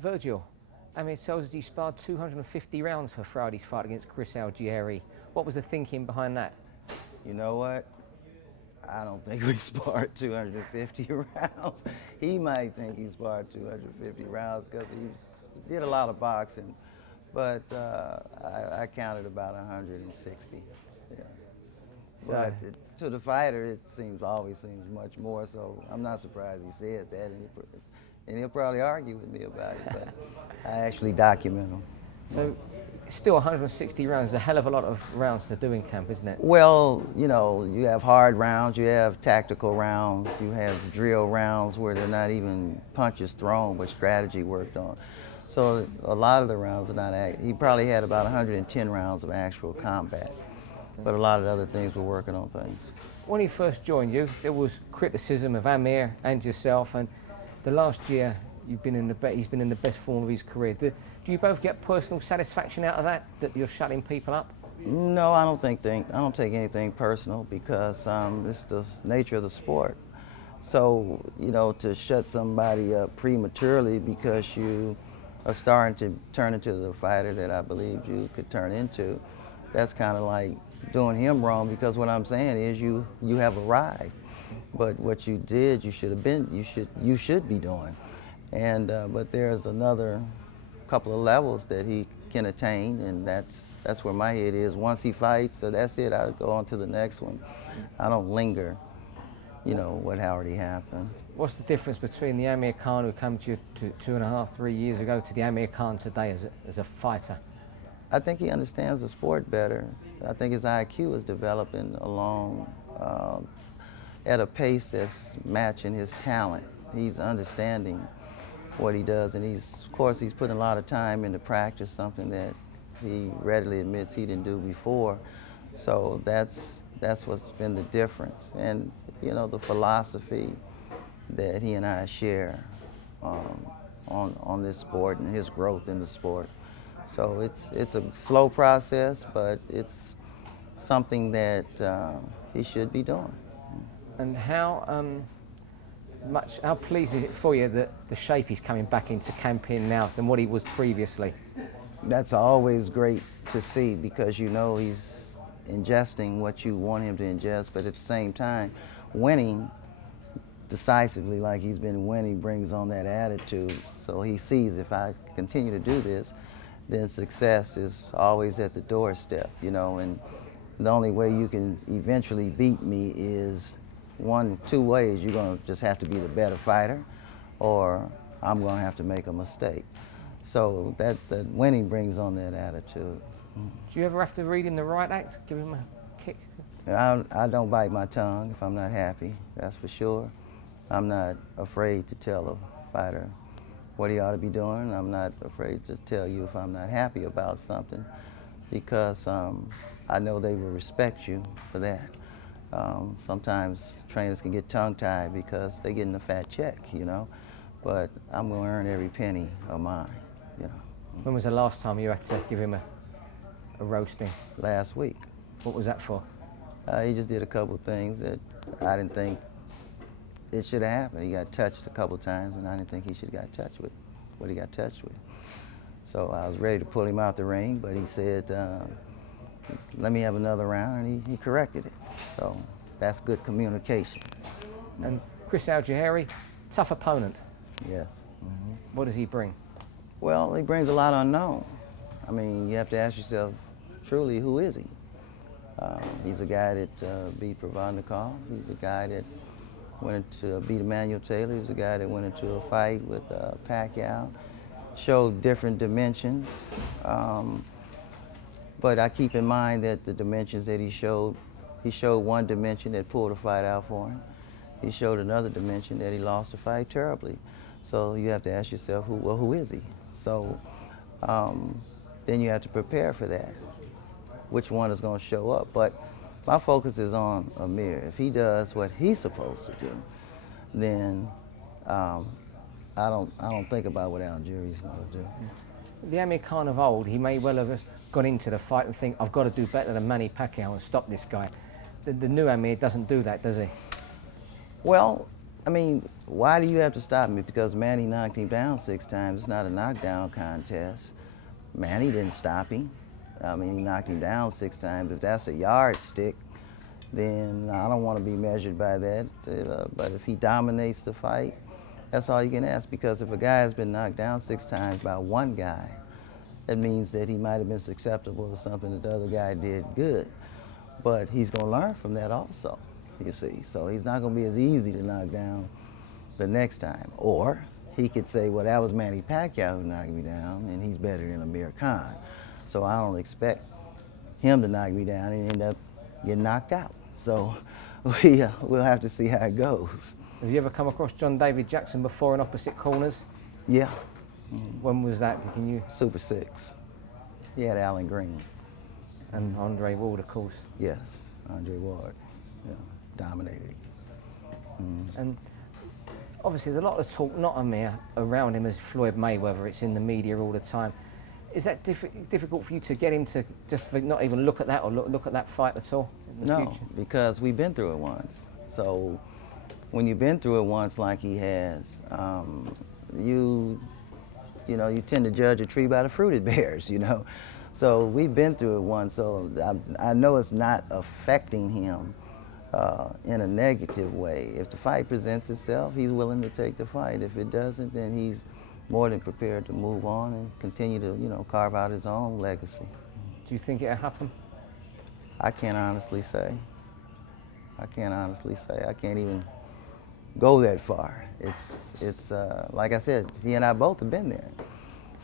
Virgil, Amir tells us he sparred 250 rounds for Friday's fight against Chris Algieri. What was the thinking behind that? You know what? I don't think we sparred 250 rounds. He might think he sparred 250 rounds because he did a lot of boxing, but I counted about 160. Yeah. But to the fighter, it always seems much more. So I'm not surprised he said that, and he'll probably argue with me about it. But I actually document him. So still 160 rounds is a hell of a lot of rounds to do in camp, isn't it? Well, you know, you have hard rounds, you have tactical rounds, you have drill rounds where they're not even punches thrown, but strategy worked on. So a lot of the rounds are not, he probably had about 110 rounds of actual combat, but a lot of the other things were working on things. When he first joined you, there was criticism of Amir and yourself, and the last year he's been in the best form of his career. Do you both get personal satisfaction out of that you're shutting people up? No, I don't take anything personal because it's the nature of the sport. So, you know, to shut somebody up prematurely because you are starting to turn into the fighter that I believed you could turn into, that's kind of like doing him wrong, because what I'm saying is you have arrived. But what you did, you should be doing. And but there's another couple of levels that he can attain, and that's where my head is. Once he fights, so that's it. I go on to the next one. I don't linger, you know, what already happened. What's the difference between the Amir Khan who came to you 2.5, 3 years ago to the Amir Khan today as a fighter? I think he understands the sport better. I think his IQ is developing along at a pace that's matching his talent. He's understanding what he does, and of course he's putting a lot of time into practice, something that he readily admits he didn't do before. So that's what's been the difference, and you know, the philosophy that he and I share on this sport and his growth in the sport. So it's a slow process, but it's something that he should be doing. And how pleased is it for you that the shape he's coming back into camp in now than what he was previously? That's always great to see, because you know he's ingesting what you want him to ingest, but at the same time, winning decisively like he's been winning brings on that attitude. So he sees, if I continue to do this, then success is always at the doorstep, you know, and the only way you can eventually beat me is two ways. You're going to just have to be the better fighter, or I'm going to have to make a mistake. So that winning brings on that attitude. Do you ever have to read him the right act, give him a kick? I don't bite my tongue if I'm not happy, that's for sure. I'm not afraid to tell a fighter what he ought to be doing. I'm not afraid to tell you if I'm not happy about something, because I know they will respect you for that. Sometimes trainers can get tongue-tied because they're getting a fat check, you know, but I'm going to earn every penny of mine, you know. When was the last time you had to give him a roasting? Last week. What was that for? He just did a couple things that I didn't think it should have happened. He got touched a couple times, and I didn't think he should have got touched with what he got touched with. So I was ready to pull him out the ring, but he said, let me have another round, and he corrected it. So that's good communication. And Chris Algieri, tough opponent. Yes. Mm-hmm. What does he bring? Well, he brings a lot unknown. I mean, you have to ask yourself, truly, who is he? He's a guy that beat Pravandikov. He's a guy that went to beat Emmanuel Taylor. He's a guy that went into a fight with Pacquiao. Showed different dimensions. But I keep in mind that the dimensions that he showed one dimension that pulled a fight out for him. He showed another dimension that he lost a fight terribly. So you have to ask yourself, who is he? So then you have to prepare for that. Which one is going to show up? But my focus is on Amir. If he does what he's supposed to do, then I don't think about what Algieri's going to do. The Amir Khan of old, he may well have gone into the fight and think, I've got to do better than Manny Pacquiao and stop this guy. The new Amir doesn't do that, does he? Well, I mean, why do you have to stop me? Because Manny knocked him down 6 times. It's not a knockdown contest. Manny didn't stop him. I mean, he knocked him down 6 times. If that's a yardstick, then I don't want to be measured by that. But if he dominates the fight, that's all you can ask. Because if a guy has been knocked down 6 times by one guy, that means that he might have been susceptible to something that the other guy did good. But he's going to learn from that also, you see. So he's not going to be as easy to knock down the next time. Or he could say, well, that was Manny Pacquiao who knocked me down, and he's better than Amir Khan. So I don't expect him to knock me down and end up getting knocked out. So we'll have to see how it goes. Have you ever come across John David Jackson before in opposite corners? Yeah. When was that? Can you? Super 6. He had Alan Green. And Andre Ward, of course. Yes, Andre Ward. Yeah, dominated. And obviously, there's a lot of talk, not Amir, around him as Floyd Mayweather. It's in the media all the time. Is that difficult for you to get him to just not even look at that or look at that fight at all in the future? Because we've been through it once. So when you've been through it once like he has, you tend to judge a tree by the fruit it bears, you know. So we've been through it once, so I know it's not affecting him in a negative way. If the fight presents itself, he's willing to take the fight. If it doesn't, then he's more than prepared to move on and continue to, carve out his own legacy. Do you think it'll happen? I can't honestly say. I can't even go that far. It's like I said, he and I both have been there.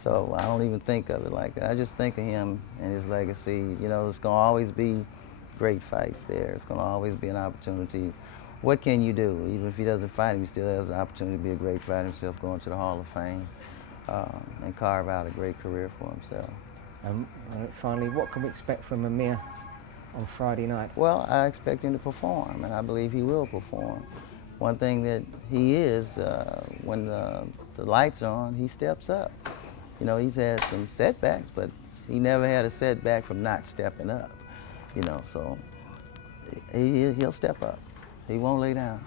So I don't even think of it like that. I just think of him and his legacy. It's going to always be great fights there. It's going to always be an opportunity. What can you do? Even if he doesn't fight him, he still has an opportunity to be a great fighter himself, going to the Hall of Fame, and carve out a great career for himself. And finally, what can we expect from Amir on Friday night? Well, I expect him to perform, and I believe he will perform. One thing that he is, when the lights are on, he steps up. He's had some setbacks, but he never had a setback from not stepping up. So he'll step up. He won't lay down.